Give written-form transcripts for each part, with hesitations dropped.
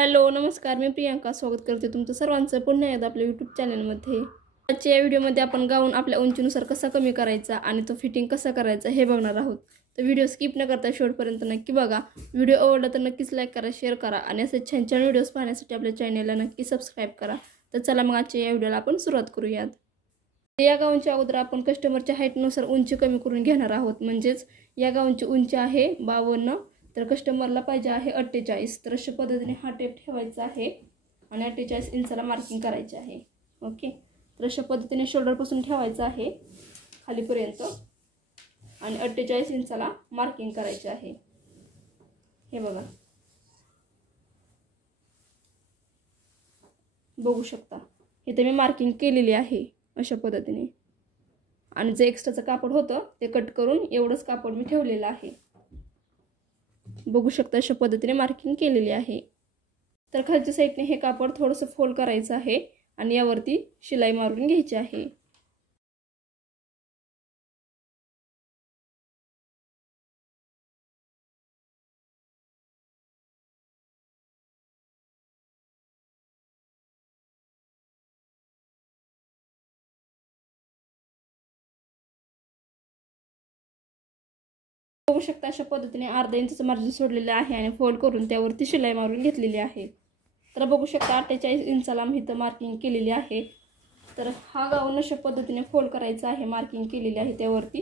Hello नमस्कार, मी प्रियांका स्वागत करते तुमचं सर्वांचं पुन्हा एकदा आपल्या यूट्यूब चॅनलमध्ये। आजच्या या व्हिडिओमध्ये आपण गाऊन आपल्या उंचीनुसार कसा कमी करायचा आणि तो फिटिंग कसा करायचा हे बघणार आहोत। तर व्हिडिओ स्किप न करता शेवटपर्यंत नक्की बघा। व्हिडिओ आवडला तर नक्कीच लाईक करा, शेअर करा आणि असे छान छान व्हिडिओज पाहण्यासाठी आपल्या चॅनलला नक्की सबस्क्राइब करा। तर चला मग आजच्या या व्हिडिओला आपण सुरुवात करूयात। या गाऊनच्या अगोदर आपण कस्टमरच्या हाईटनुसार उंची कमी करून घेणार आहोत। म्हणजेच या गाऊनची उंची आहे 52, तर कस्टमरला पाहिजे आहे 48। तर अशा पद्धतीने हा टेप ठेवायचा आहे आणि 48 इंचाला मार्किंग करायचे आहे। ओके, तर अशा पद्धतीने शोल्डर पासून ठेवायचा आहे खालीपर्यंत आणि 48 इंचाला मार्किंग करायचे आहे। हे बघा, बघू शकता इथे मी मार्किंग केलेली आहे अशा पद्धतीने। आणि जे एक्स्ट्राचं कापड होतं ते कट करून एवढंच कापड मी ठेवलेलं आहे। बघू शकता अशा पद्धतीने मार्किंग केलेली आहे। तर खालच्या साईडने हे कापड थोडंसं फोल्ड करायचं आहे आणि यावरती शिलाई मारून घ्यायची आहे। बघू शकता अशा पद्धतीने अर्धा इंचचं मार्जिन सोडलेलं आहे आणि फोल्ड करून त्यावरती शिलाई मारून घेतलेली आहे। तर बघू शकता 48 इंचाला मी इथं मार्किंग केलेली आहे। तर हा गाऊन अशा पद्धतीने फोल्ड करायचा आहे, मार्किंग केलेली आहे त्यावरती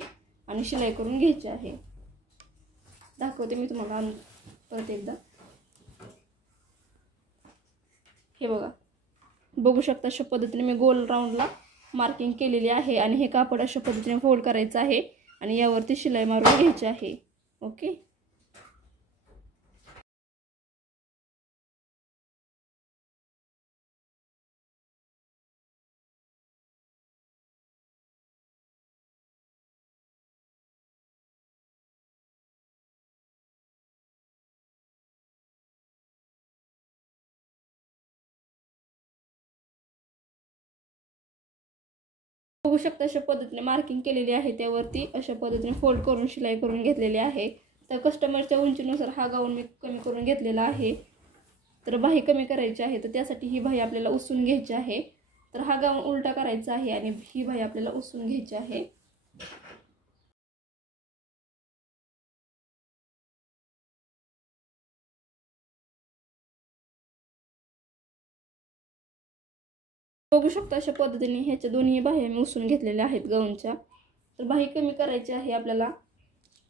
आणि शिलाई करून घ्यायची आहे। दाखवते मी तुम्हाला परत एकदा। हे बघा, बघू शकता अशा पद्धतीने मी गोल राऊंडला मार्किंग केलेली आहे आणि हे कापड अशा पद्धतीने फोल्ड करायचं आहे आणि यावरती शिलाई मारून घ्यायची आहे। ओके, बघू शकता अशा पद्धतीने मार्किंग केलेली आहे त्यावरती अशा पद्धतीने फोल्ड करून शिलाई करून घेतलेली आहे। तर कस्टमरच्या उंचीनुसार हा गाऊन मी कमी करून घेतलेला आहे। तर बाही कमी करायची आहे, तर त्यासाठी ही बाही आपल्याला उसून घ्यायची आहे। तर हा गाऊन उलटा करायचा आहे आणि ही बाही आपल्याला उसून घ्यायची आहे। बघू शकता अशा पद्धतीने ह्याच्या दोन्ही बाही मी उसून घेतलेल्या आहेत गाऊनच्या। तर बाही कमी करायची आहे आपल्याला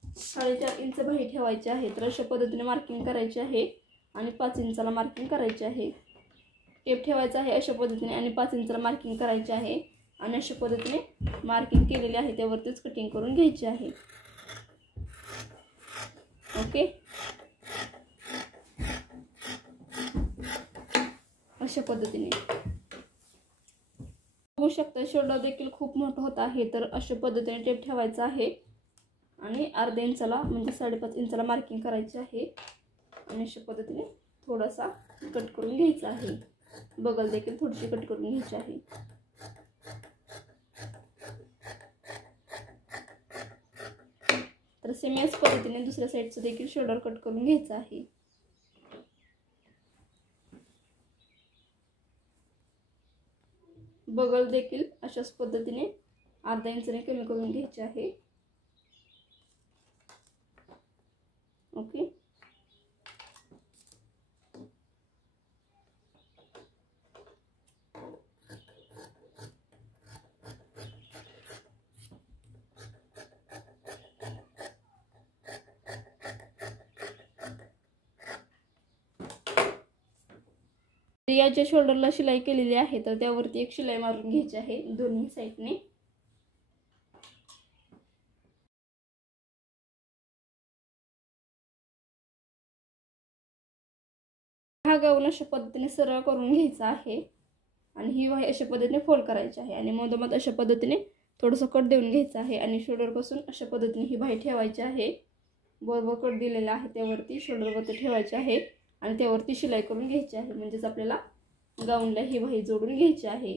4.5 इंच बाही ठेवायची आहे। तर अशा पद्धतीने मार्किंग करायची आहे आणि 5 इंचाला मार्किंग करायची आहे। टेप ठेवायचा आहे अशा पद्धतीने आणि 5 इंचाला मार्किंग करायची आहे आणि अशा पद्धतीने मार्किंग केलेली आहे त्यावरतीच कटिंग करून घ्यायची आहे। ओके, अशा पद्धतीने बघू शकता शोल्डर देखील खूप मोठा होत आहे। तर अशा पद्धतीने टेप ठेवायचा आहे आणि अर्ध्या इंचाला म्हणजे 5.5 इंचाला मार्किंग करायची आहे आणि अशा पद्धतीने थोडासा कट करून घ्यायचा आहे। बगल देखील थोडीशी कट करून घ्यायची आहे। तर सेम याच पद्धतीने दुसऱ्या साईडचं देखील शोल्डर कट करून घ्यायचं आहे। बगल देखील अशाच पद्धतीने अर्धा इंचाने कमी करून घ्यायचे आहे। ओके, या ज्या शोल्डरला शिलाई केलेली आहे तर त्यावरती एक शिलाई मारून घ्यायची आहे दोन्ही साईडने। हा गाऊन अशा पद्धतीने सरळ करून घ्यायचा आहे आणि ही बाही अशा पद्धतीने फोल्ड करायची आहे आणि मधोमध अशा पद्धतीने थोडंसं कट देऊन घ्यायचं आहे आणि शोल्डर पासून अशा पद्धतीने ही बाही ठेवायची आहे। बरोबर कट दिलेला आहे त्यावरती शोल्डरवरती ठेवायचे आहे आणि त्यावरती शिलाई करून घ्यायची आहे। म्हणजेच आपल्याला गाऊनला ही बाही जोडून घ्यायची आहे।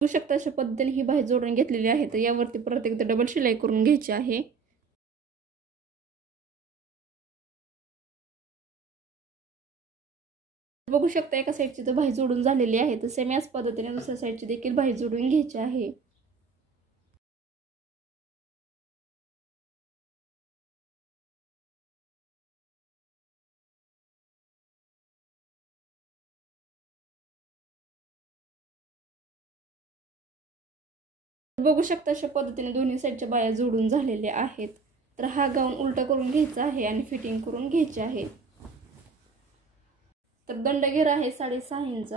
बघू शकता अशा पद्धतीने ही बाही जोडून घेतलेली आहे. तर यावरती परत एकदा डबल शिलाई करून घ्यायची आहे. बघू शकता एका साईडची तर बाही जोडून झालेली आहे. तर सेम याच पद्धतीने दुसऱ्या साईडची देखील बाही जोडून घ्यायची आहे. बघू शकता अशा पद्धतीने दोन्ही साईडच्या बाया जोडून झालेल्या आहेत. तर हा गाऊन उलटा करून घ्यायचा आहे आणि फिटिंग करून घ्यायची आहे. तर दंड घेरा आहे 6.5 इंच.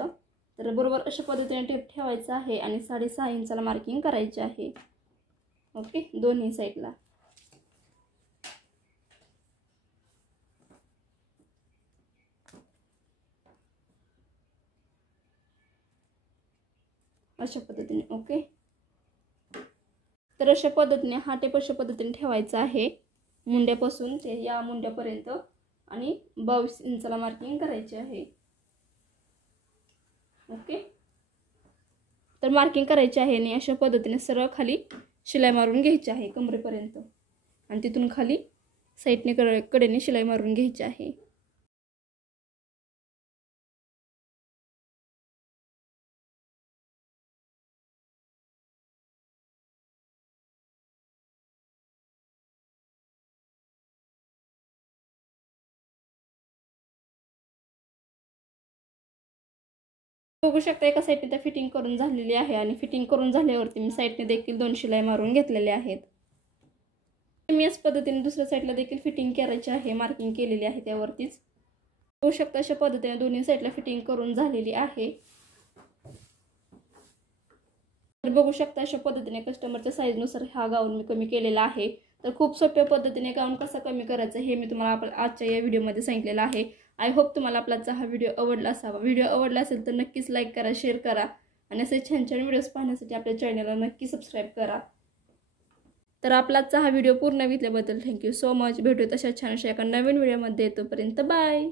तर बरोबर अशा पद्धतीने टेप ठेवायचा आहे आणि 6.5 इंचाला मार्किंग करायचे आहे. ओके, दोन्ही साईडला. अशा पद्धतीने. ओके, तर अशा पद्धतीने हा टेप अशा पद्धतीने ठेवायचा आहे मुंड्यापासून ते या मुंड्यापर्यंत आणि 22 इंचाला मार्किंग करायचे आहे. ओके, तर मार्किंग करायचे आहे आणि अशा पद्धतीने सरळ खाली शिलाई मारून घ्यायची आहे कमरेपर्यंत आणि तिथून खाली साईडने कडेने शिलाई मारून घ्यायची आहे. बघू शकता एका साईडने त्या फिटिंग करून झालेली आहे आणि फिटिंग करून झाल्यावरती मी साईडने देखील 2 शिलाई मारून घेतलेले आहेत. मी याच पद्धतीने दुसऱ्या साईडला देखील फिटिंग करायची आहे. मार्किंग केलेली आहे त्यावरतीच. बघू शकता अशा पद्धतीने दोन्ही साईडला फिटिंग करून झालेली आहे. तर बघू शकता अशा पद्धतीने कस्टमरच्या साईजनुसार हा गाऊन मी कमी केलेला आहे. तर खूप सोप्या पद्धतीने गाऊन कसा कमी करायचा हे मी तुम्हाला आजच्या या व्हिडिओमध्ये सांगितलेलं आहे. आय होप तुम्हाला आपला हा व्हिडिओ आवडला असावा. व्हिडिओ आवडला असेल तर नक्कीच लाईक करा, शेअर करा आणि असे छान छान व्हिडिओज पाहण्यासाठी आपल्या चॅनलला नक्की सबस्क्राईब करा. तर आपलाचा हा व्हिडिओ पूर्ण बघितल्याबद्दल थँक्यू सो मच. भेटूया तशा छानशा एका नवीन व्हिडिओमध्ये. तोपर्यंत बाय.